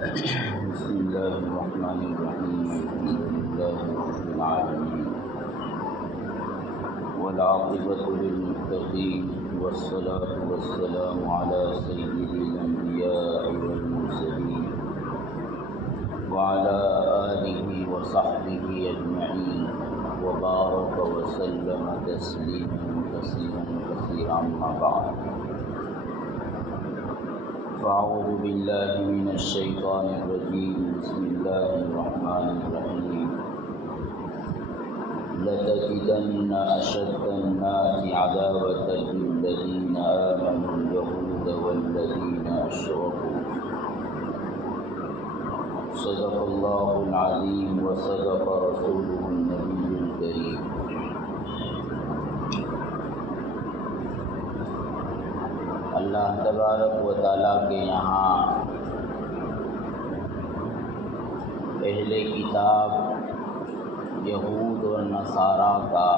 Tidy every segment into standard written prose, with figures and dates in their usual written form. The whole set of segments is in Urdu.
بسم الله الرحمن الرحيم. الحمد لله رب العالمين والعاقبة للمتقين والصلاة والسلام على سيد الأنبياء والمرسلين وعلى آله وصحبه أجمعين وبارك وسلم تسليما كثيرا أما بعد. فأعوذ بالله من الشيطان الرجيم. بسم الله الرحمن الرحيم. لتجدن أشد الناس عداوة للذين آمنوا اليهود والذين أشركوا. صدق الله العظيم وصدق رسوله النبي الكريم. اللہ تبارک و تعالیٰ کے یہاں اہل کتاب یہود اور نصارہ کا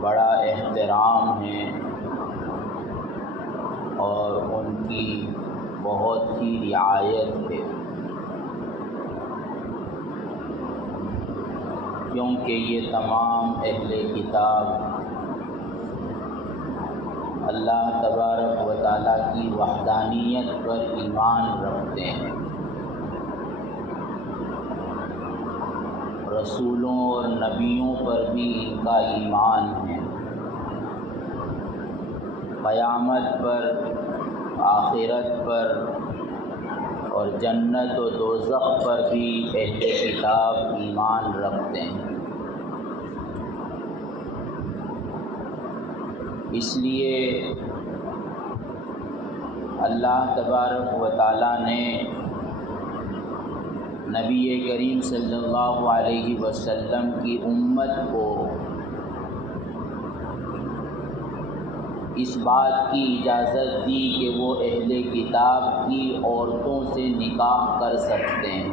بڑا احترام ہے اور ان کی بہت ہی رعایت ہے، کیونکہ یہ تمام اہل کتاب اللہ تبارک و تعالیٰ کی وحدانیت پر ایمان رکھتے ہیں، رسولوں اور نبیوں پر بھی ان کا ایمان ہے، قیامت پر، آخرت پر اور جنت و دوزخ پر بھی اہل کتاب ایمان رکھتے ہیں۔ اس لیے اللہ تبارک و تعالیٰ نے نبی کریم صلی اللہ علیہ وسلم کی امت کو اس بات کی اجازت دی کہ وہ اہل کتاب کی عورتوں سے نکاح کر سکتے ہیں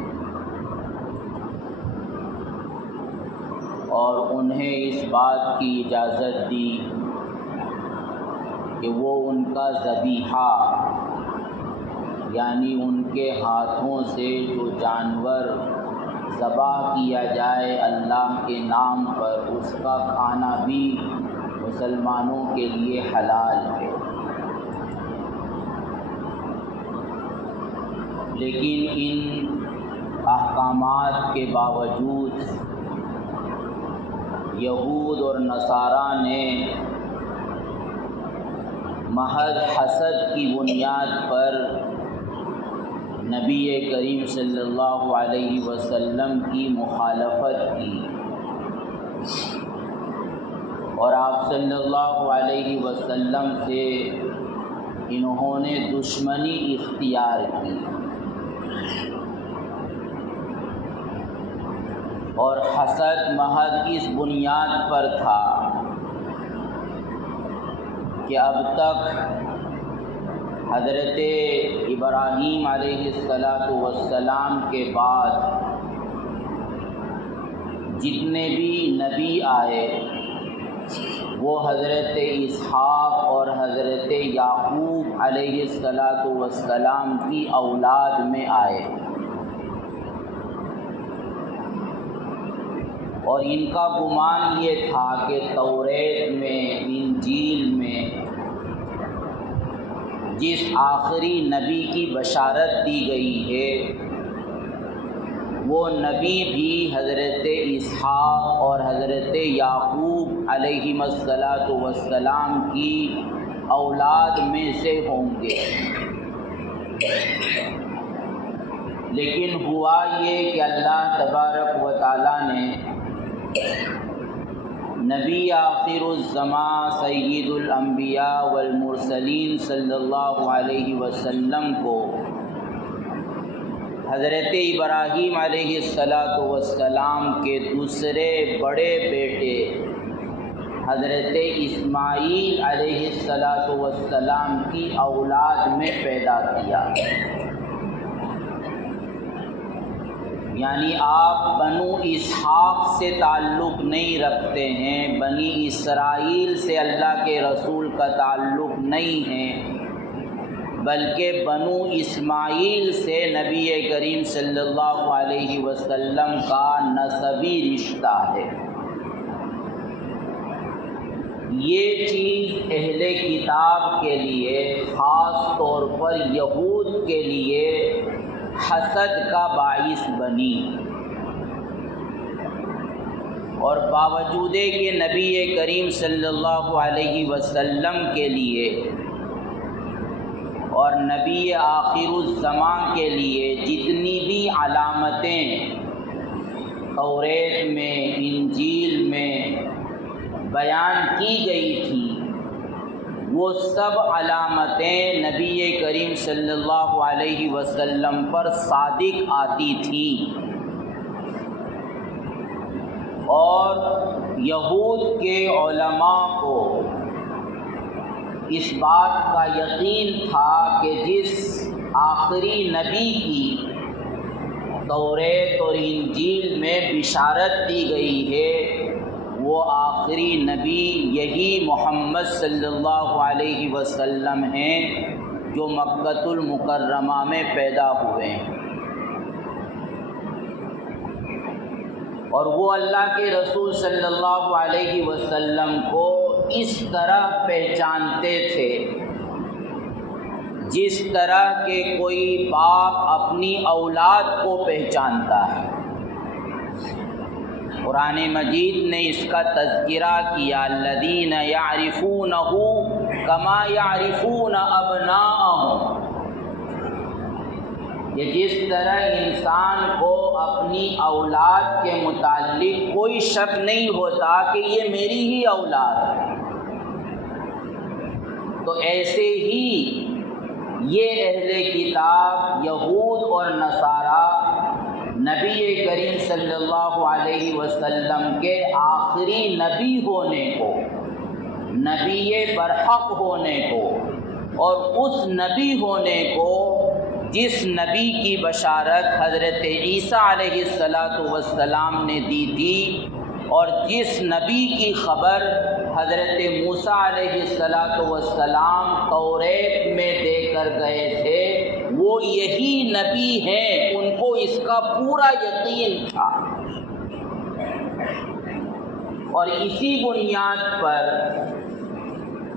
اور انہیں اس بات کی اجازت دی کہ وہ ان کا ذبیحہ یعنی ان کے ہاتھوں سے جو جانور ذبح کیا جائے اللہ کے نام پر، اس کا کھانا بھی مسلمانوں کے لیے حلال ہے۔ لیکن ان احکامات کے باوجود یہود اور نصارہ نے محض حسد کی بنیاد پر نبی کریم صلی اللہ علیہ وسلم کی مخالفت کی اور آپ صلی اللہ علیہ وسلم سے انہوں نے دشمنی اختیار کی، اور حسد محض اس بنیاد پر تھا کہ اب تک حضرت ابراہیم علیہ السلام کے بعد جتنے بھی نبی آئے وہ حضرت اسحاق اور حضرت یعقوب علیہ السلام کی اولاد میں آئے، اور ان کا گمان یہ تھا کہ توریت میں، انجیل میں جس آخری نبی کی بشارت دی گئی ہے وہ نبی بھی حضرت اسحاق اور حضرت یعقوب علیہ السلام کی اولاد میں سے ہوں گے۔ لیکن ہوا یہ کہ اللہ تبارک و تعالیٰ نے نبی آخر الزمان سید الانبیاء والمرسلین صلی اللہ علیہ وسلم کو حضرت ابراہیم علیہ السلام کے دوسرے بڑے بیٹے حضرت اسماعیل علیہ السلام کی اولاد میں پیدا کیا، یعنی آپ بنو اسحاق سے تعلق نہیں رکھتے ہیں، بنی اسرائیل سے اللہ کے رسول کا تعلق نہیں ہے، بلکہ بنو اسماعیل سے نبی کریم صلی اللہ علیہ وسلم کا نسبی رشتہ ہے۔ یہ چیز اہل کتاب کے لیے، خاص طور پر یہود کے لیے حسد کا باعث بنی، اور باوجود کہ نبی کریم صلی اللہ علیہ وسلم کے لیے اور نبی آخر الزمان کے لیے جتنی بھی علامتیں توریت میں، انجیل میں بیان کی گئی تھی، وہ سب علامتیں نبی کریم صلی اللہ علیہ وسلم پر صادق آتی تھیں، اور یہود کے علماء کو اس بات کا یقین تھا کہ جس آخری نبی کی توریت اور انجیل میں بشارت دی گئی ہے، وہ آخری نبی یہی محمد صلی اللہ علیہ وسلم ہیں جو مکۃ المکرمہ میں پیدا ہوئے ہیں، اور وہ اللہ کے رسول صلی اللہ علیہ وسلم کو اس طرح پہچانتے تھے جس طرح کہ کوئی باپ اپنی اولاد کو پہچانتا ہے۔ قرآن مجید نے اس کا تذکرہ کیا، الذین یعرفونہ کما یعرفون ابناءہم، کہ جس طرح انسان کو اپنی اولاد کے متعلق کوئی شک نہیں ہوتا کہ یہ میری ہی اولاد ہے، تو ایسے ہی یہ اہل کتاب یہود اور نصارہ نبی کریم صلی اللہ علیہ وسلم کے آخری نبی ہونے کو، نبی برحق ہونے کو، اور اس نبی ہونے کو جس نبی کی بشارت حضرت عیسیٰ علیہ السلام نے دی تھی، اور جس نبی کی خبر حضرت موسیٰ علیہ السلام توریت میں دے کر گئے تھے، وہ یہی نبی ہیں، ان کو اس کا پورا یقین تھا، اور اسی بنیاد پر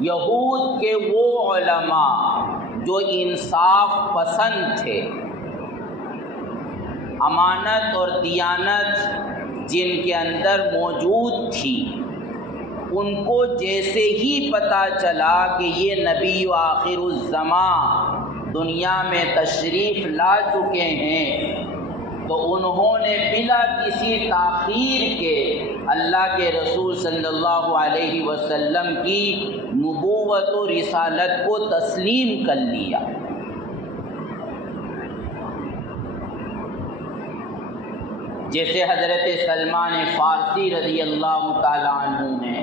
یہود کے وہ علماء جو انصاف پسند تھے، امانت اور دیانت جن کے اندر موجود تھی، ان کو جیسے ہی پتہ چلا کہ یہ نبی و آخر الزمان دنیا میں تشریف لا چکے ہیں، تو انہوں نے بلا کسی تاخیر کے اللہ کے رسول صلی اللہ علیہ وسلم کی نبوت و رسالت کو تسلیم کر لیا۔ جیسے حضرت سلمان فارسی رضی اللہ تعالیٰ عنہ نے،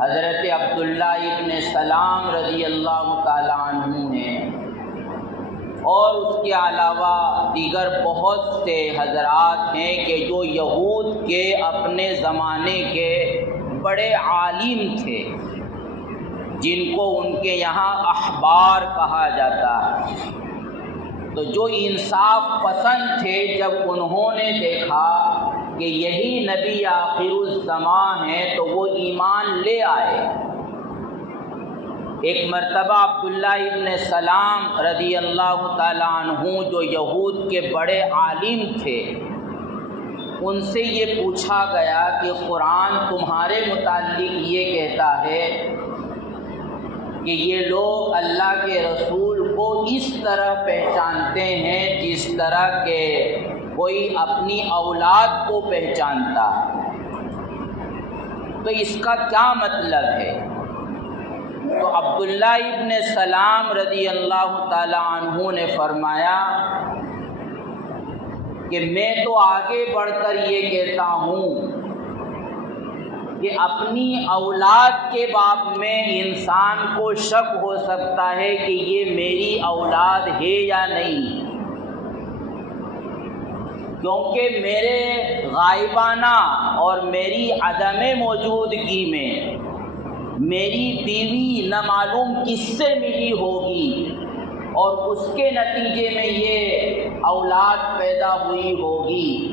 حضرت عبداللہ ابن سلام رضی اللہ تعالیٰ عنہ نے، اور اس کے علاوہ دیگر بہت سے حضرات ہیں کہ جو یہود کے اپنے زمانے کے بڑے عالم تھے، جن کو ان کے یہاں احبار کہا جاتا ہے۔ تو جو انصاف پسند تھے، جب انہوں نے دیکھا کہ یہی نبی آخر الزمان ہے تو وہ ایمان لے آئے۔ ایک مرتبہ عبداللہ ابن سلام رضی اللہ تعالیٰ عنہ جو یہود کے بڑے عالم تھے، ان سے یہ پوچھا گیا کہ قرآن تمہارے متعلق یہ کہتا ہے کہ یہ لوگ اللہ کے رسول کو اس طرح پہچانتے ہیں جس طرح کہ کوئی اپنی اولاد کو پہچانتا ہے، تو اس کا کیا مطلب ہے؟ تو عبداللہ ابن سلام رضی اللہ تعالیٰ عنہ نے فرمایا کہ میں تو آگے بڑھ کر یہ کہتا ہوں کہ اپنی اولاد کے باب میں انسان کو شک ہو سکتا ہے کہ یہ میری اولاد ہے یا نہیں، کیونکہ میرے غائبانہ اور میری عدم موجودگی میں میری بیوی نہ معلوم کس سے ملی ہوگی اور اس کے نتیجے میں یہ اولاد پیدا ہوئی ہوگی،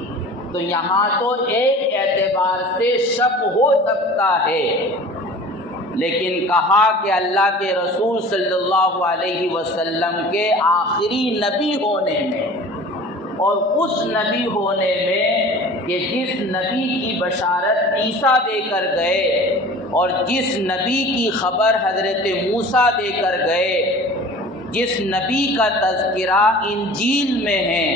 تو یہاں تو ایک اعتبار سے شک ہو سکتا ہے، لیکن کہا کہ اللہ کے رسول صلی اللہ علیہ وسلم کے آخری نبی ہونے میں اور اس نبی ہونے میں کہ جس نبی کی بشارت عیسیٰ دے کر گئے اور جس نبی کی خبر حضرت موسیٰ دے کر گئے، جس نبی کا تذکرہ انجیل میں ہے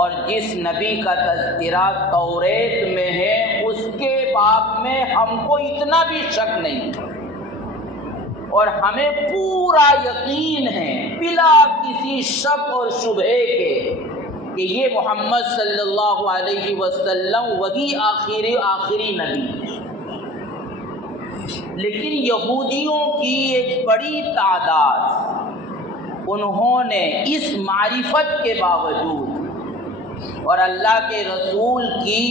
اور جس نبی کا تذکرہ توریت میں ہے، اس کے باب میں ہم کو اتنا بھی شک نہیں اور ہمیں پورا یقین ہے بلا کسی شک اور شبہے کے کہ یہ محمد صلی اللہ علیہ وسلم وہی آخری نبی ہے۔ لیکن یہودیوں کی ایک بڑی تعداد انہوں نے اس معرفت کے باوجود اور اللہ کے رسول کی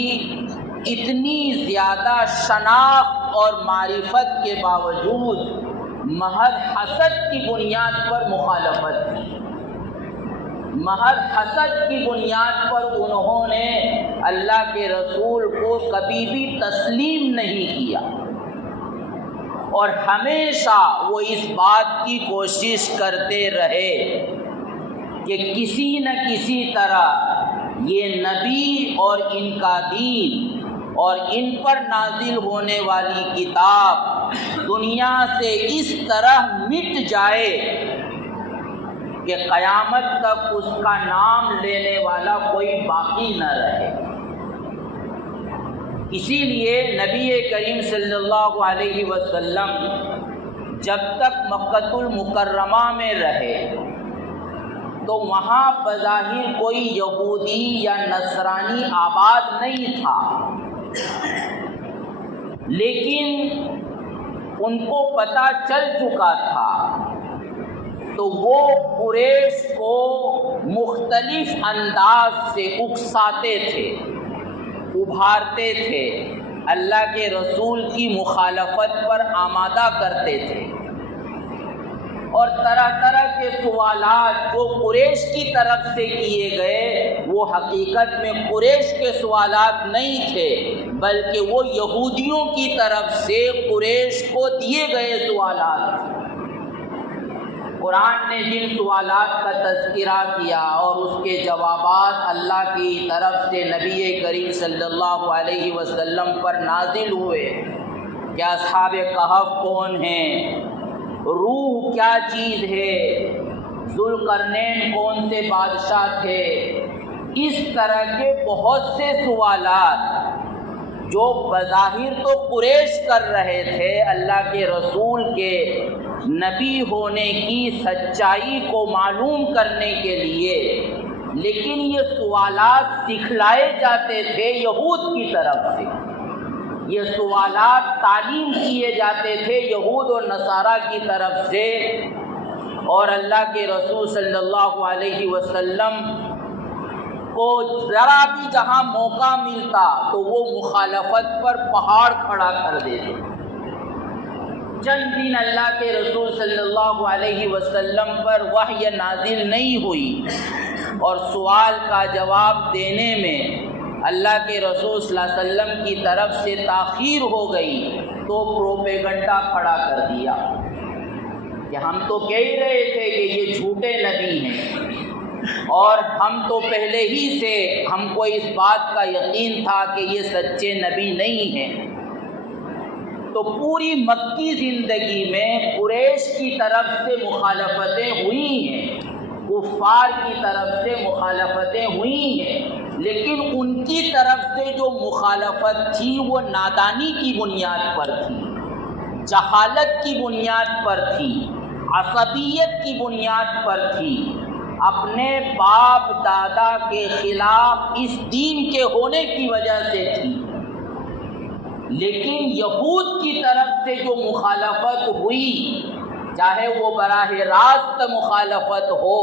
اتنی زیادہ شناخت اور معرفت کے باوجود محض حسد کی بنیاد پر مخالفت کی، محض حسد کی بنیاد پر انہوں نے اللہ کے رسول کو کبھی بھی تسلیم نہیں کیا، اور ہمیشہ وہ اس بات کی کوشش کرتے رہے کہ کسی نہ کسی طرح یہ نبی اور ان کا دین اور ان پر نازل ہونے والی کتاب دنیا سے اس طرح مٹ جائے کہ قیامت تک اس کا نام لینے والا کوئی باقی نہ رہے۔ اسی لیے نبی کریم صلی اللہ علیہ وسلم جب تک مکہ المکرمہ میں رہے تو وہاں بظاہر کوئی یہودی یا نصرانی آباد نہیں تھا، لیکن ان کو پتہ چل چکا تھا تو وہ قریش کو مختلف انداز سے اکساتے تھے، ابھارتے تھے، اللہ کے رسول کی مخالفت پر آمادہ کرتے تھے، اور طرح طرح کے سوالات جو قریش کی طرف سے کیے گئے وہ حقیقت میں قریش کے سوالات نہیں تھے، بلکہ وہ یہودیوں کی طرف سے قریش کو دیے گئے سوالات تھے۔ قرآن نے جن سوالات کا تذکرہ کیا اور اس کے جوابات اللہ کی طرف سے نبی کریم صلی اللہ علیہ وسلم پر نازل ہوئے کہ اصحاب کہف کون ہیں، روح کیا چیز ہے، ذوالقرنین کون سے بادشاہ تھے، اس طرح کے بہت سے سوالات جو بظاہر تو قریش کر رہے تھے اللہ کے رسول کے نبی ہونے کی سچائی کو معلوم کرنے کے لیے، لیکن یہ سوالات سکھلائے جاتے تھے یہود کی طرف سے، یہ سوالات تعلیم کیے جاتے تھے یہود اور نصارہ کی طرف سے، اور اللہ کے رسول صلی اللہ علیہ وسلم کو ذرا بھی جہاں موقع ملتا تو وہ مخالفت پر پہاڑ کھڑا کر دیتے۔ چند دن اللہ کے رسول صلی اللہ علیہ وسلم پر وحی نازل نہیں ہوئی اور سوال کا جواب دینے میں اللہ کے رسول صلی اللہ علیہ وسلم کی طرف سے تاخیر ہو گئی تو پروپیگنڈا کھڑا کر دیا کہ ہم تو کہہ ہی رہے تھے کہ یہ جھوٹے نبی ہیں، اور ہم تو پہلے ہی سے ہم کو اس بات کا یقین تھا کہ یہ سچے نبی نہیں ہیں۔ تو پوری مکی زندگی میں قریش کی طرف سے مخالفتیں ہوئی ہیں، کفار کی طرف سے مخالفتیں ہوئی ہیں، لیکن ان کی طرف سے جو مخالفت تھی وہ نادانی کی بنیاد پر تھی، جہالت کی بنیاد پر تھی، عصبیت کی بنیاد پر تھی، اپنے باپ دادا کے خلاف اس دین کے ہونے کی وجہ سے تھی۔ لیکن یہود کی طرف سے جو مخالفت ہوئی، چاہے وہ براہ راست مخالفت ہو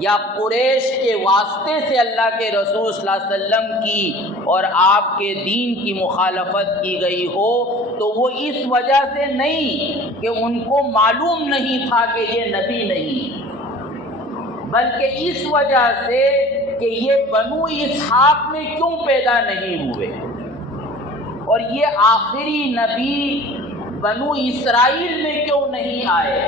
یا قریش کے واسطے سے اللہ کے رسول صلی اللہ علیہ وسلم کی اور آپ کے دین کی مخالفت کی گئی ہو تو وہ اس وجہ سے نہیں کہ ان کو معلوم نہیں تھا کہ یہ نبی نہیں، بلکہ اس وجہ سے کہ یہ بنو اسحاق میں کیوں پیدا نہیں ہوئے اور یہ آخری نبی بنو اسرائیل میں کیوں نہیں آئے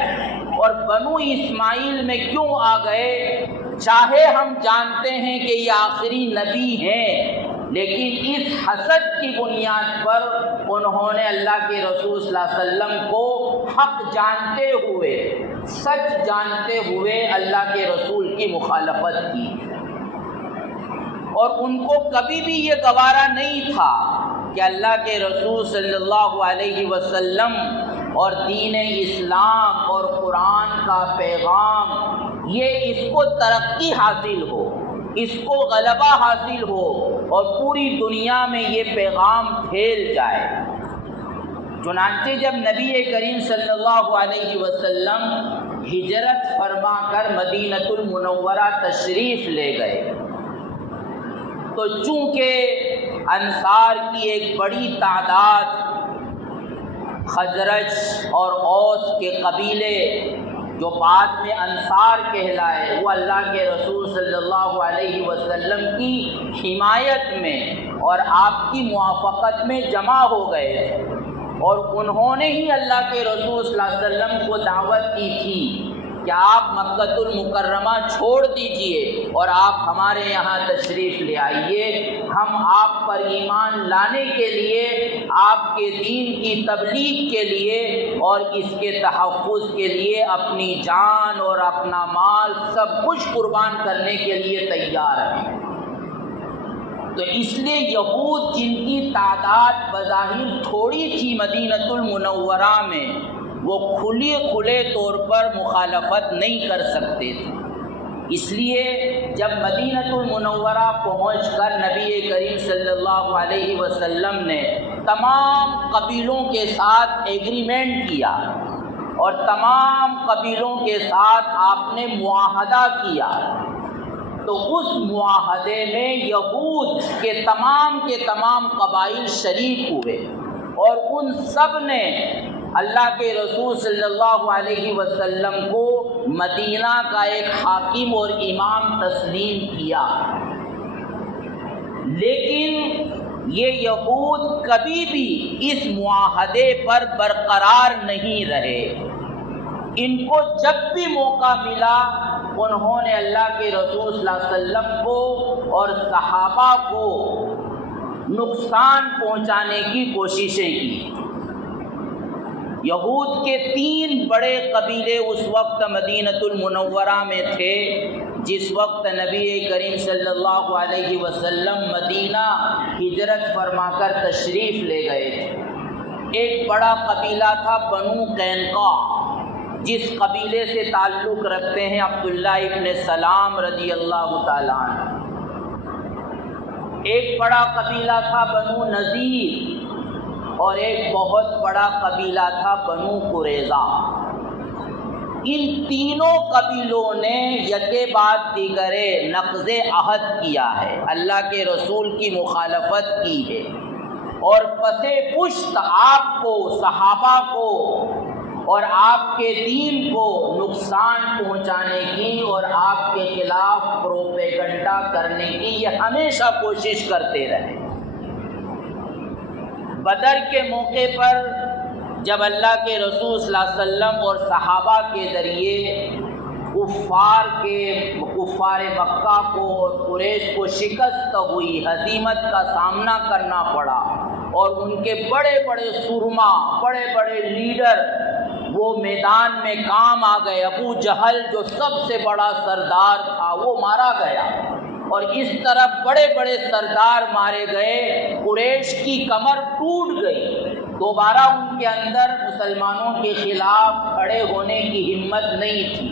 اور بنو اسماعیل میں کیوں آ گئے، چاہے ہم جانتے ہیں کہ یہ آخری نبی ہیں، لیکن اس حسد کی بنیاد پر انہوں نے اللہ کے رسول صلی اللہ علیہ وسلم کو حق جانتے ہوئے، سچ جانتے ہوئے اللہ کے رسول کی مخالفت کی، اور ان کو کبھی بھی یہ گوارا نہیں تھا کہ اللہ کے رسول صلی اللہ علیہ وسلم اور دین اسلام اور قرآن کا پیغام یہ اس کو ترقی حاصل ہو، اس کو غلبہ حاصل ہو اور پوری دنیا میں یہ پیغام پھیل جائے۔ چنانچہ جب نبی کریم صلی اللہ علیہ وسلم ہجرت فرما کر مدینۃ المنورہ تشریف لے گئے تو چونکہ انصار کی ایک بڑی تعداد خزرج اور اوس کے قبیلے جو بعد میں انصار کہلائے وہ اللہ کے رسول صلی اللہ علیہ وسلم کی حمایت میں اور آپ کی موافقت میں جمع ہو گئے تھے، اور انہوں نے ہی اللہ کے رسول صلی اللہ علیہ وسلم کو دعوت کی تھی کہ آپ مکہ المکرمہ چھوڑ دیجئے اور آپ ہمارے یہاں تشریف لے آئیے، ہم آپ پر ایمان لانے کے لیے، آپ کے دین کی تبلیغ کے لیے اور اس کے تحفظ کے لیے اپنی جان اور اپنا مال سب کچھ قربان کرنے کے لیے تیار ہیں۔ تو اس لیے یہود جن کی تعداد بظاہر تھوڑی تھی مدینۃ المنورہ میں، وہ کھلے طور پر مخالفت نہیں کر سکتے تھے، اس لیے جب مدینۃ المنورہ پہنچ کر نبی کریم صلی اللہ علیہ وسلم نے تمام قبیلوں کے ساتھ ایگریمنٹ کیا اور تمام قبیلوں کے ساتھ آپ نے معاہدہ کیا، تو اس معاہدے میں یہود کے تمام قبائل شریک ہوئے اور ان سب نے اللہ کے رسول صلی اللہ علیہ وسلم کو مدینہ کا ایک حاکم اور امام تسلیم کیا، لیکن یہ یہود کبھی بھی اس معاہدے پر برقرار نہیں رہے۔ ان کو جب بھی موقع ملا انہوں نے اللہ کے رسول صلی اللہ علیہ وسلم کو اور صحابہ کو نقصان پہنچانے کی کوششیں کی۔ یہود کے 3 بڑے قبیلے اس وقت مدینۃ المنورہ میں تھے جس وقت نبی کریم صلی اللہ علیہ وسلم مدینہ ہجرت فرما کر تشریف لے گئے تھے۔ ایک بڑا قبیلہ تھا بنو قینقاع، جس قبیلے سے تعلق رکھتے ہیں عبداللہ ابن سلام رضی اللہ تعالیٰ عنہ۔ ایک بڑا قبیلہ تھا بنو نذیر اور ایک بہت بڑا قبیلہ تھا بنو قریظہ۔ ان تینوں قبیلوں نے یکے بعد دیگرے نقض عہد کیا ہے، اللہ کے رسول کی مخالفت کی ہے اور پس پشت آپ کو، صحابہ کو اور آپ کے دین کو نقصان پہنچانے کی اور آپ کے خلاف پروپیگنڈا کرنے کی یہ ہمیشہ کوشش کرتے رہے۔ بدر کے موقع پر جب اللہ کے رسول صلی اللہ علیہ وسلم اور صحابہ کے ذریعے کفار مکہ کو اور قریش کو شکست ہوئی، ہزیمت کا سامنا کرنا پڑا اور ان کے بڑے بڑے سرما، بڑے بڑے لیڈر وہ میدان میں کام آ گئے۔ ابو جہل جو سب سے بڑا سردار تھا وہ مارا گیا اور اس طرح بڑے بڑے سردار مارے گئے، قریش کی کمر ٹوٹ گئی، دوبارہ ان کے اندر مسلمانوں کے خلاف کھڑے ہونے کی ہمت نہیں تھی۔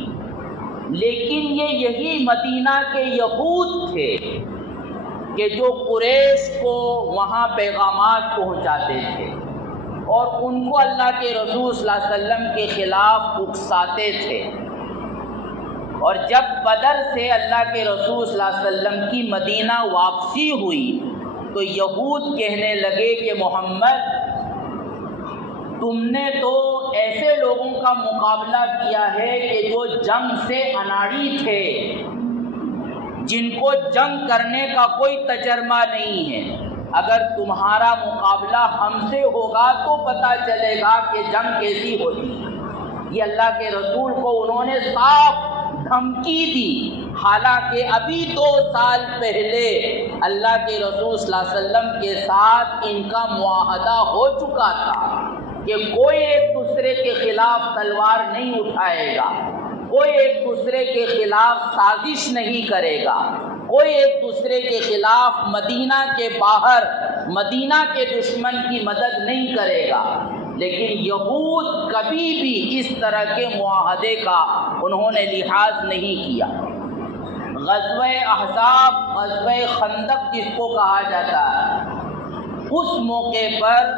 لیکن یہی مدینہ کے یہود تھے کہ جو قریش کو وہاں پیغامات پہنچاتے تھے اور ان کو اللہ کے رسول صلی اللہ علیہ وسلم کے خلاف اکساتے تھے۔ اور جب بدر سے اللہ کے رسول صلی اللہ علیہ وسلم کی مدینہ واپسی ہوئی تو یہود کہنے لگے کہ محمد تم نے تو ایسے لوگوں کا مقابلہ کیا ہے کہ جو جنگ سے اناڑی تھے، جن کو جنگ کرنے کا کوئی تجربہ نہیں ہے۔ اگر تمہارا مقابلہ ہم سے ہوگا تو پتہ چلے گا کہ جنگ کیسی ہوتی ہے۔ یہ اللہ کے رسول کو انہوں نے صاف دھمکی دی، حالانکہ ابھی 2 سال پہلے اللہ کے رسول صلی اللہ علیہ وسلم کے ساتھ ان کا معاہدہ ہو چکا تھا کہ کوئی ایک دوسرے کے خلاف تلوار نہیں اٹھائے گا، کوئی ایک دوسرے کے خلاف سازش نہیں کرے گا، کوئی ایک دوسرے کے خلاف مدینہ کے باہر مدینہ کے دشمن کی مدد نہیں کرے گا۔ لیکن یہود کبھی بھی اس طرح کے معاہدے کا انہوں نے لحاظ نہیں کیا۔ غزوہ احزاب، غزوہ خندق جس کو کہا جاتا ہے، اس موقع پر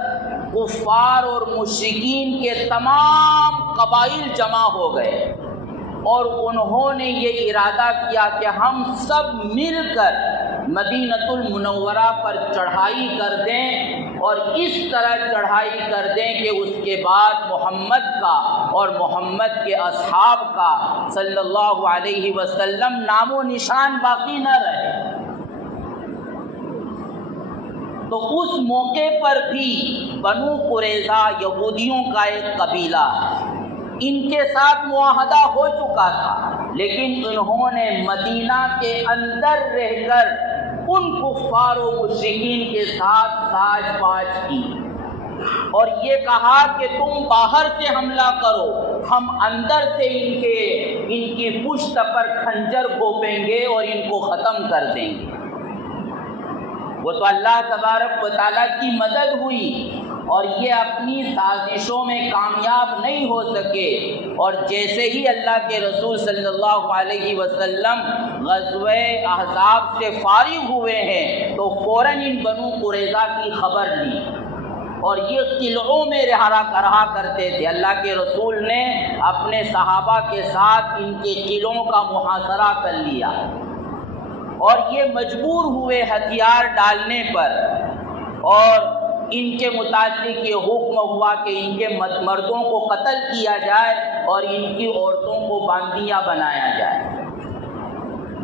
کفار اور مشرکین کے تمام قبائل جمع ہو گئے اور انہوں نے یہ ارادہ کیا کہ ہم سب مل کر مدینۃ المنورہ پر چڑھائی کر دیں، اور اس طرح چڑھائی کر دیں کہ اس کے بعد محمد کا اور محمد کے اصحاب کا صلی اللہ علیہ وسلم نام و نشان باقی نہ رہے۔ تو اس موقع پر بھی بنو قریظہ یہودیوں کا ایک قبیلہ ان کے ساتھ معاہدہ ہو چکا تھا، لیکن انہوں نے مدینہ کے اندر رہ کر ان کفار و مشرکین کے ساتھ ساجھ باز کی اور یہ کہا کہ تم باہر سے حملہ کرو، ہم اندر سے ان کی پشت پر خنجر گھونپیں گے اور ان کو ختم کر دیں گے۔ وہ تو اللہ تبارک و تعالیٰ کی مدد ہوئی اور یہ اپنی سازشوں میں کامیاب نہیں ہو سکے، اور جیسے ہی اللہ کے رسول صلی اللہ علیہ وسلم غزوہ احزاب سے فارغ ہوئے ہیں تو فوراً ان بنو قریظہ کی خبر لی، اور یہ قلعوں میں رہا کرتے تھے۔ اللہ کے رسول نے اپنے صحابہ کے ساتھ ان کے قلعوں کا محاصرہ کر لیا اور یہ مجبور ہوئے ہتھیار ڈالنے پر، اور ان کے متعلق یہ حکم ہوا کہ ان کے مردوں کو قتل کیا جائے اور ان کی عورتوں کو باندیاں بنایا جائے۔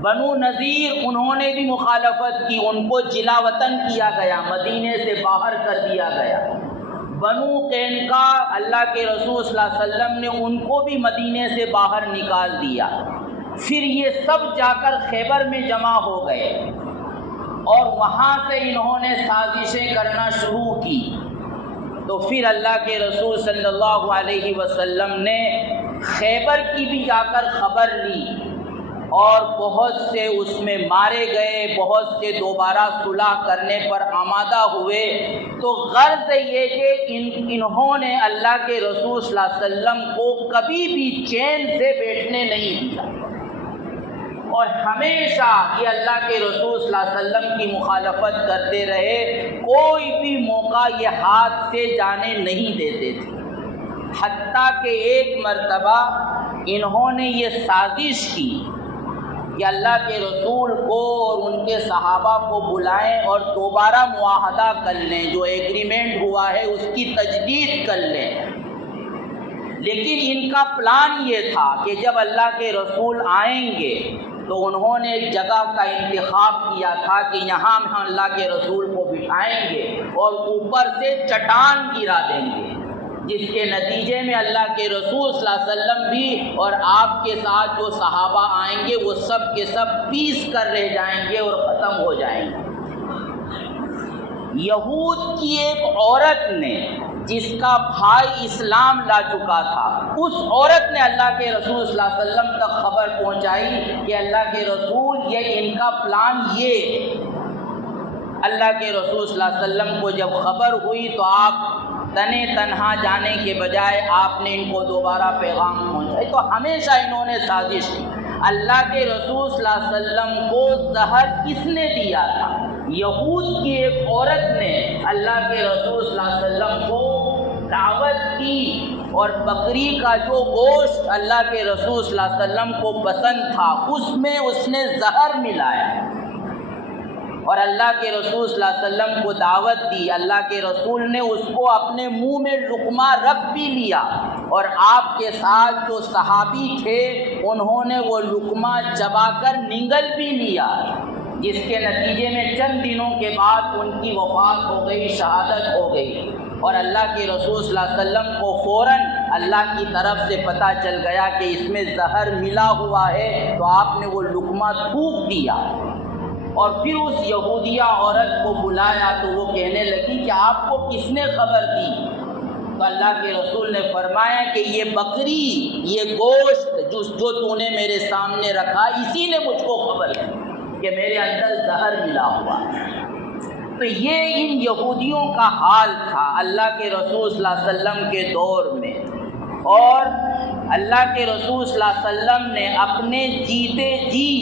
بنو نذیر انہوں نے بھی مخالفت کی، ان کو جلا وطن کیا گیا، مدینے سے باہر کر دیا گیا۔ بنو قینقاع اللہ کے رسول صلی اللہ علیہ وسلم نے ان کو بھی مدینے سے باہر نکال دیا۔ پھر یہ سب جا کر خیبر میں جمع ہو گئے اور وہاں سے انہوں نے سازشیں کرنا شروع کی۔ تو پھر اللہ کے رسول صلی اللہ علیہ وسلم نے خیبر کی بھی جا کر خبر لی، اور بہت سے اس میں مارے گئے، بہت سے دوبارہ صلح کرنے پر آمادہ ہوئے۔ تو غرض یہ کہ انہوں نے اللہ کے رسول صلی اللہ علیہ وسلم کو کبھی بھی چین سے بیٹھنے نہیں دیا، اور ہمیشہ یہ اللہ کے رسول صلی اللہ علیہ وسلم کی مخالفت کرتے رہے، کوئی بھی موقع یہ ہاتھ سے جانے نہیں دیتے تھے۔ حتیٰ کہ ایک مرتبہ انہوں نے یہ سازش کی کہ اللہ کے رسول کو اور ان کے صحابہ کو بلائیں اور دوبارہ معاہدہ کر لیں، جو ایگریمنٹ ہوا ہے اس کی تجدید کر لیں۔ لیکن ان کا پلان یہ تھا کہ جب اللہ کے رسول آئیں گے تو انہوں نے ایک جگہ کا انتخاب کیا تھا کہ یہاں ہم اللہ کے رسول کو بٹھائیں گے اور اوپر سے چٹان گرا دیں گے، جس کے نتیجے میں اللہ کے رسول صلی اللہ علیہ وسلم بھی اور آپ کے ساتھ جو صحابہ آئیں گے وہ سب کے سب پیس کر رہ جائیں گے اور ختم ہو جائیں گے۔ یہود کی ایک عورت نے، جس کا بھائی اسلام لا چکا تھا، اس عورت نے اللہ کے رسول صلی اللہ علیہ وسلم تک خبر پہنچائی کہ اللہ کے رسول یہ ان کا پلان یہ ہے۔ اللہ کے رسول صلی اللہ علیہ وسلم کو جب خبر ہوئی تو آپ تنے تنہا جانے کے بجائے آپ نے ان کو دوبارہ پیغام پہنچائی۔ تو ہمیشہ انہوں نے سازش کی۔ اللہ کے رسول صلی اللہ علیہ وسلم کو زہر کس نے دیا تھا؟ یہود کی ایک عورت نے اللہ کے رسول صلی اللہ علیہ وسلم کو دعوت کی اور بکری کا جو گوشت اللہ کے رسول صلی اللہ علیہ وسلم کو پسند تھا اس میں اس نے زہر ملایا، اور اللہ کے رسول صلی اللہ علیہ وسلم کو دعوت دی۔ اللہ کے رسول نے اس کو اپنے منہ میں لقمہ رکھ بھی لیا، اور آپ کے ساتھ جو صحابی تھے انہوں نے وہ لقمہ چبا کر نگل بھی لیا، جس کے نتیجے میں چند دنوں کے بعد ان کی وفات ہو گئی، شہادت ہو گئی۔ اور اللہ کے رسول صلی اللہ علیہ وسلم کو فوراً اللہ کی طرف سے پتہ چل گیا کہ اس میں زہر ملا ہوا ہے، تو آپ نے وہ لقمہ تھوک دیا، اور پھر اس یہودیہ عورت کو بلایا تو وہ کہنے لگی کہ آپ کو کس نے خبر دی؟ تو اللہ کے رسول نے فرمایا کہ یہ بکری، یہ گوشت جو تو نے میرے سامنے رکھا، اسی نے مجھ کو خبر دی کہ میرے اندر زہر ملا ہوا ہے۔ تو یہ ان یہودیوں کا حال تھا اللہ کے رسول صلی اللہ علیہ وسلم کے دور میں، اور اللہ کے رسول صلی اللہ علیہ وسلم نے اپنے جیتے جی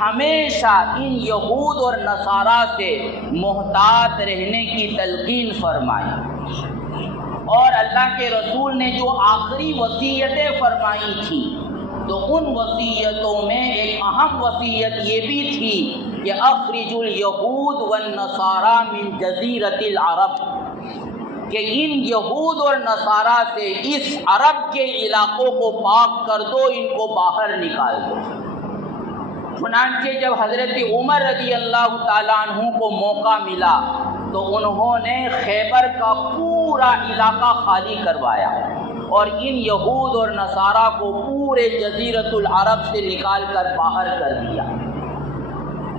ہمیشہ ان یہود اور نصارہ سے محتاط رہنے کی تلقین فرمائی، اور اللہ کے رسول نے جو آخری وصیتیں فرمائی تھیں تو ان وصیتوں میں ایک اہم وصیت یہ بھی تھی کہ اخرج الیہود والنصارى من جزیرۃ العرب، کہ ان یہود اور نصارہ سے اس عرب کے علاقوں کو پاک کر دو، ان کو باہر نکال دو۔ چنانچہ جب حضرت عمر رضی اللہ تعالیٰ عنہ کو موقع ملا تو انہوں نے خیبر کا پورا علاقہ خالی کروایا اور ان یہود اور نصارہ کو پورے جزیرۃ العرب سے نکال کر باہر کر دیا۔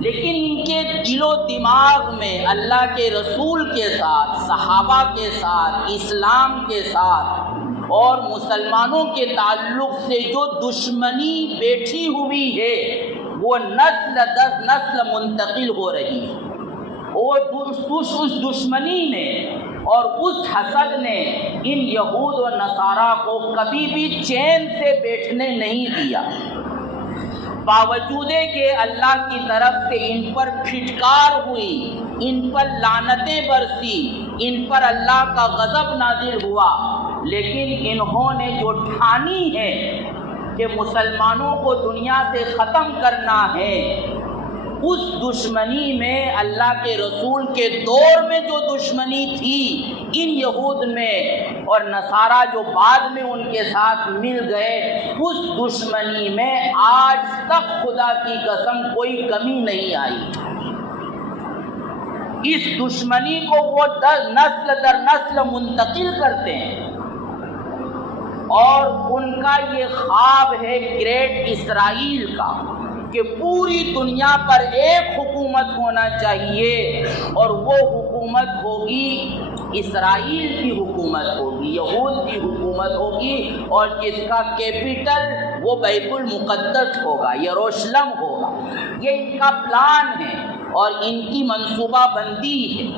لیکن ان کے دل و دماغ میں اللہ کے رسول کے ساتھ، صحابہ کے ساتھ، اسلام کے ساتھ اور مسلمانوں کے تعلق سے جو دشمنی بیٹھی ہوئی ہے وہ نسل در نسل منتقل ہو رہی ہے، اور اس دشمنی نے اور اس حسد نے ان یہود و نصارہ کو کبھی بھی چین سے بیٹھنے نہیں دیا، باوجود کہ اللہ کی طرف سے ان پر پھٹکار ہوئی، ان پر لعنتیں برسی، ان پر اللہ کا غضب نازل ہوا، لیکن انہوں نے جو ٹھانی ہے کہ مسلمانوں کو دنیا سے ختم کرنا ہے، اس دشمنی میں اللہ کے رسول کے دور میں جو دشمنی تھی ان یہود میں اور نصارہ جو بعد میں ان کے ساتھ مل گئے، اس دشمنی میں آج تک خدا کی قسم کوئی کمی نہیں آئی۔ اس دشمنی کو وہ نسل در نسل منتقل کرتے ہیں، اور ان کا یہ خواب ہے گریٹ اسرائیل کا کہ پوری دنیا پر ایک حکومت ہونا چاہیے، اور وہ حکومت ہوگی اسرائیل کی حکومت ہوگی، یہود کی حکومت ہوگی، اور جس کا کیپٹل وہ بیت المقدس ہوگا، یروشلم ہوگا۔ یہ ان کا پلان ہے اور ان کی منصوبہ بندی ہے۔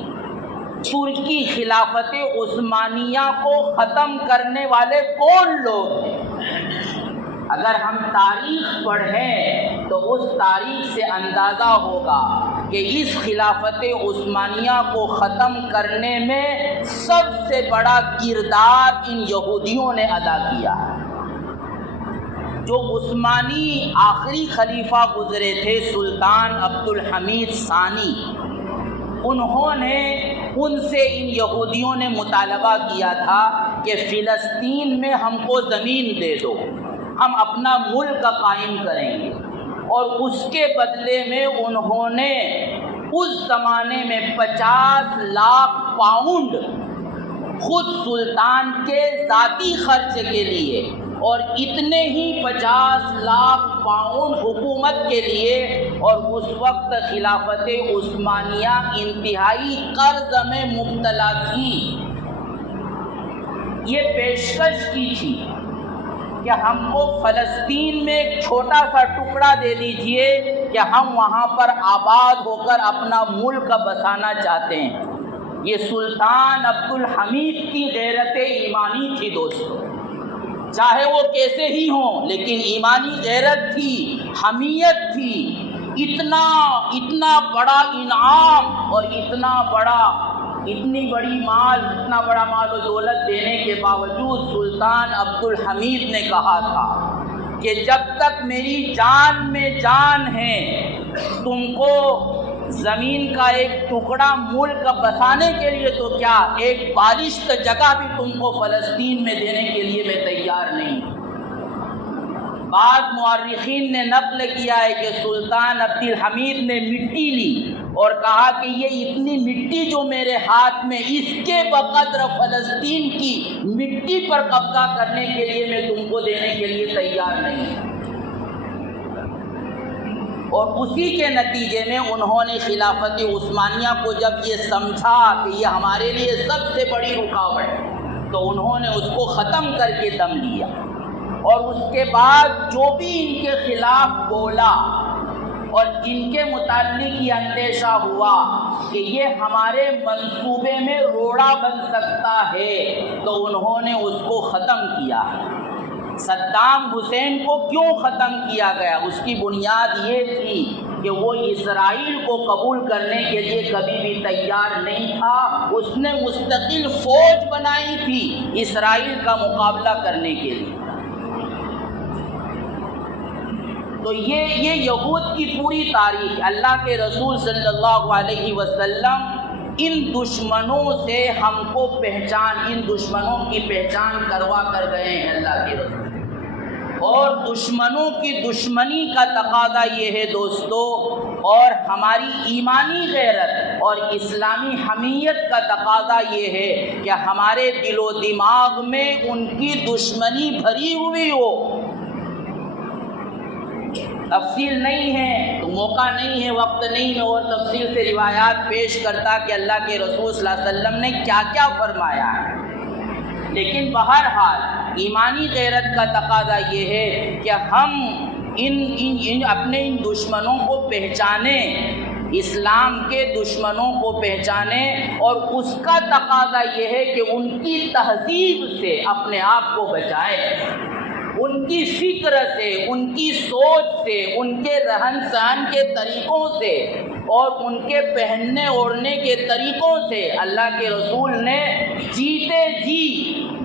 ترکی خلافت عثمانیہ کو ختم کرنے والے کون لوگ ہیں؟ اگر ہم تاریخ پڑھیں تو اس تاریخ سے اندازہ ہوگا کہ اس خلافت عثمانیہ کو ختم کرنے میں سب سے بڑا کردار ان یہودیوں نے ادا کیا ہے۔ جو عثمانی آخری خلیفہ گزرے تھے سلطان عبد الحمید ثانی، انہوں نے ان سے ان یہودیوں نے مطالبہ کیا تھا کہ فلسطین میں ہم کو زمین دے دو، ہم اپنا ملک قائم کریں گے، اور اس کے بدلے میں انہوں نے اس زمانے میں 50 لاکھ پاؤنڈ خود سلطان کے ذاتی خرچ کے لیے اور اتنے ہی 50 لاکھ پاؤنڈ حکومت کے لیے، اور اس وقت خلافت عثمانیہ انتہائی قرض میں مبتلا تھی، یہ پیشکش کی تھی کہ ہم کو فلسطین میں ایک چھوٹا سا ٹکڑا دے دیجئے کہ ہم وہاں پر آباد ہو کر اپنا ملک بسانا چاہتے ہیں۔ یہ سلطان عبد الحمید کی غیرت ایمانی تھی دوستو، چاہے وہ کیسے ہی ہوں، لیکن ایمانی غیرت تھی، حمیت تھی۔ اتنا بڑا انعام اور اتنا بڑا اتنی بڑی مال، اتنا بڑا مال و دولت دینے کے باوجود سلطان عبدالحمید نے کہا تھا کہ جب تک میری جان میں جان ہے تم کو زمین کا ایک ٹکڑا ملک بسانے کے لیے تو کیا، ایک بالشت جگہ بھی تم کو فلسطین میں دینے کے لیے میں تیار نہیں۔ بعض مورخین نے نقل کیا ہے کہ سلطان عبدالحمید نے مٹی لی اور کہا کہ یہ اتنی مٹی جو میرے ہاتھ میں، اس کے بقدر فلسطین کی مٹی پر قبضہ کرنے کے لیے میں تم کو دینے کے لیے تیار نہیں۔ اور اسی کے نتیجے میں انہوں نے خلافت عثمانیہ کو جب یہ سمجھا کہ یہ ہمارے لیے سب سے بڑی رکاوٹ ہے تو انہوں نے اس کو ختم کر کے دم لیا، اور اس کے بعد جو بھی ان کے خلاف بولا اور جن کے متعلق یہ اندیشہ ہوا کہ یہ ہمارے منصوبے میں روڑا بن سکتا ہے تو انہوں نے اس کو ختم کیا۔ صدام حسین کو کیوں ختم کیا گیا؟ اس کی بنیاد یہ تھی کہ وہ اسرائیل کو قبول کرنے کے لیے کبھی بھی تیار نہیں تھا۔ اس نے مستقل فوج بنائی تھی اسرائیل کا مقابلہ کرنے کے لیے۔ تو یہ یہود کی پوری تاریخ، اللہ کے رسول صلی اللہ علیہ وسلم ان دشمنوں سے ہم کو ان دشمنوں کی پہچان کروا کر گئے ہیں اللہ کے رسول۔ اور دشمنوں کی دشمنی کا تقاضا یہ ہے دوستو، اور ہماری ایمانی غیرت اور اسلامی حمیت کا تقاضا یہ ہے کہ ہمارے دل و دماغ میں ان کی دشمنی بھری ہوئی ہو۔ تفصیل نہیں ہے تو موقع نہیں ہے، وقت نہیں ہے اور تفصیل سے روایات پیش کرتا کہ اللہ کے رسول صلی اللہ علیہ وسلم نے کیا کیا فرمایا ہے، لیکن بہرحال ایمانی غیرت کا تقاضا یہ ہے کہ ہم اپنے ان دشمنوں کو پہچانیں، اسلام کے دشمنوں کو پہچانیں، اور اس کا تقاضا یہ ہے کہ ان کی تہذیب سے اپنے آپ کو بچائیں، ان کی فکر سے، ان کی سوچ سے، ان کے رہن سہن کے طریقوں سے اور ان کے پہننے اوڑھنے کے طریقوں سے۔ اللہ کے رسول نے جیتے جی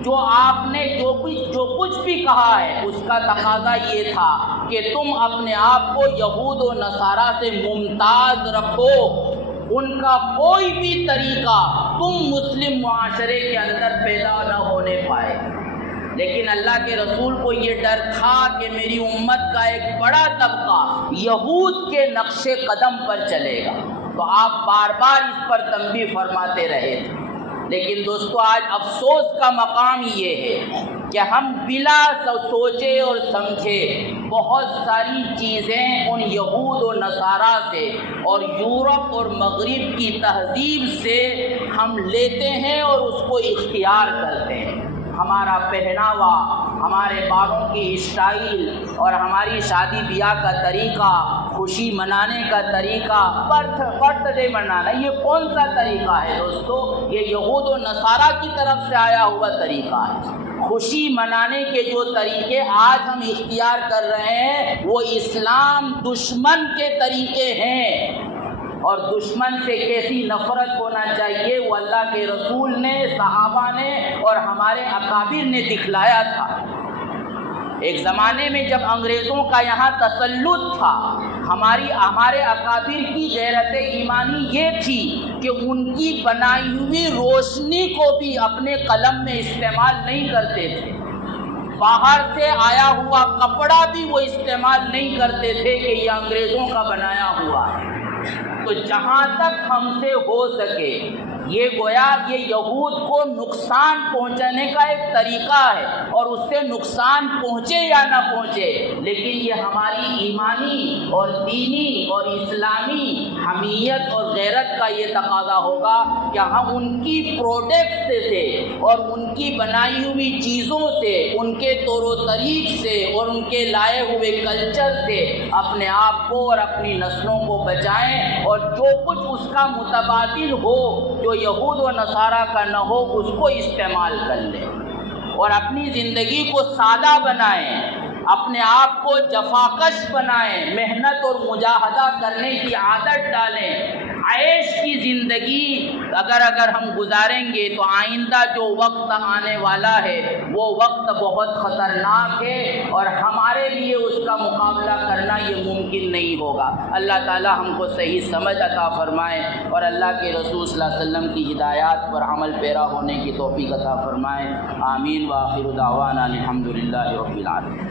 جو آپ نے جو کچھ بھی کہا ہے اس کا تقاضا یہ تھا کہ تم اپنے آپ کو یہود و نصارہ سے ممتاز رکھو، ان کا کوئی بھی طریقہ تم مسلم معاشرے کے اندر پیدا نہ ہونے پائے۔ لیکن اللہ کے رسول کو یہ ڈر تھا کہ میری امت کا ایک بڑا طبقہ یہود کے نقش قدم پر چلے گا، تو آپ بار بار اس پر تنبیہ فرماتے رہے تھے۔ لیکن دوستو آج افسوس کا مقام یہ ہے کہ ہم بلا سوچے اور سمجھے بہت ساری چیزیں ان یہود و نصارہ سے اور یورپ اور مغرب کی تہذیب سے ہم لیتے ہیں اور اس کو اختیار کرتے ہیں۔ ہمارا پہناوا، ہمارے بالوں کی اسٹائل اور ہماری شادی بیاہ کا طریقہ، خوشی منانے کا طریقہ، برتھ ڈے منانا، یہ کون سا طریقہ ہے دوستو؟ یہ یہود و نصارہ کی طرف سے آیا ہوا طریقہ ہے۔ خوشی منانے کے جو طریقے آج ہم اختیار کر رہے ہیں وہ اسلام دشمن کے طریقے ہیں، اور دشمن سے کیسی نفرت ہونا چاہیے وہ اللہ کے رسول نے، صحابہ نے اور ہمارے اکابر نے دکھلایا تھا۔ ایک زمانے میں جب انگریزوں کا یہاں تسلط تھا، ہمارے اکابر کی غیرت ایمانی یہ تھی کہ ان کی بنائی ہوئی روشنی کو بھی اپنے قلم میں استعمال نہیں کرتے تھے، باہر سے آیا ہوا کپڑا بھی وہ استعمال نہیں کرتے تھے کہ یہ انگریزوں کا بنایا ہوا ہے۔ تو جہاں تک ہم سے ہو سکے یہ گویا یہ یہود کو نقصان پہنچانے کا ایک طریقہ ہے، اور اس سے نقصان پہنچے یا نہ پہنچے، لیکن یہ ہماری ایمانی اور دینی اور اسلامی حمیت اور غیرت کا یہ تقاضا ہوگا کہ ہم ان کی پروڈکٹ سے اور ان کی بنائی ہوئی چیزوں سے، ان کے طور و طریق سے اور ان کے لائے ہوئے کلچر سے اپنے آپ کو اور اپنی نسلوں کو بچائیں، اور جو کچھ اس کا متبادل ہو جو یہود و نصارہ کا نہ ہو اس کو استعمال کر لیں، اور اپنی زندگی کو سادہ بنائیں، اپنے آپ کو جفاکش بنائیں، محنت اور مجاہدہ کرنے کی عادت ڈالیں، عیش کی زندگی اگر ہم گزاریں گے تو آئندہ جو وقت آنے والا ہے وہ وقت بہت خطرناک ہے اور ہمارے لیے اس کا مقابلہ کرنا یہ ممکن نہیں ہوگا۔ اللہ تعالی ہم کو صحیح سمجھ عطا فرمائے اور اللہ کے رسول صلی اللہ علیہ وسلم کی ہدایات پر عمل پیرا ہونے کی توفیق عطا فرمائے۔ آمین۔ وآخر دعوانا الحمد للہ رب العالمین۔